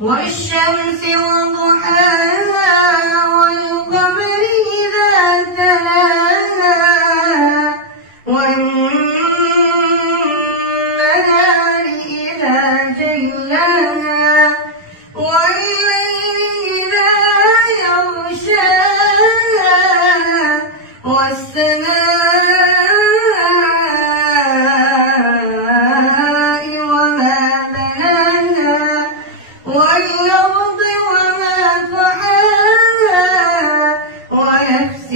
والشمس وضحاها والقمر إذا تلاها والنهار إذا جلاها والليل إذا يغشاها والسماء وما بناها والأرض وما طحاها ونفس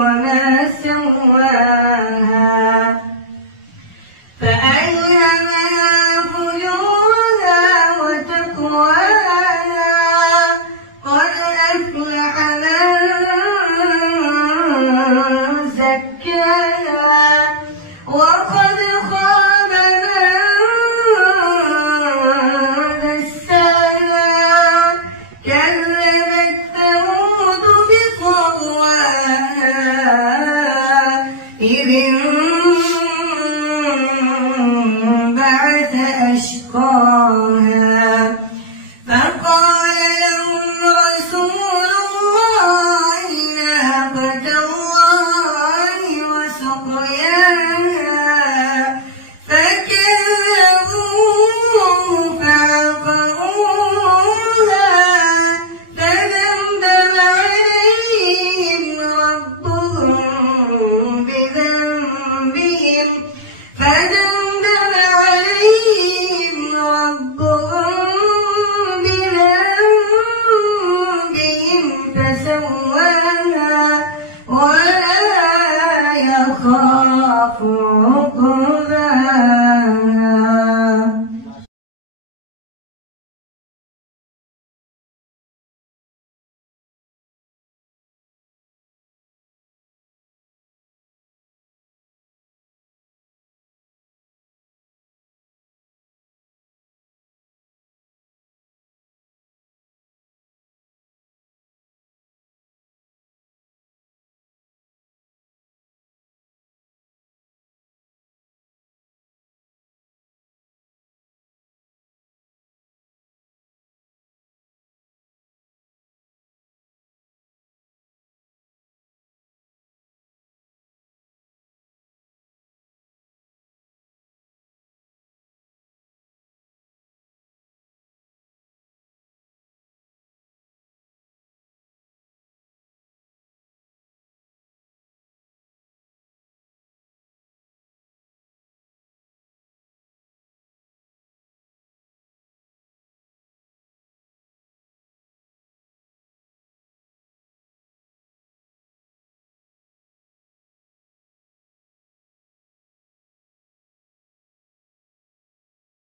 وما سواها فألهمها فجورها وتقواها قد أفلح من زكاها وقد خاب من كذبت ثمود بطغواها إذ انبعث أشقاها فقال لهم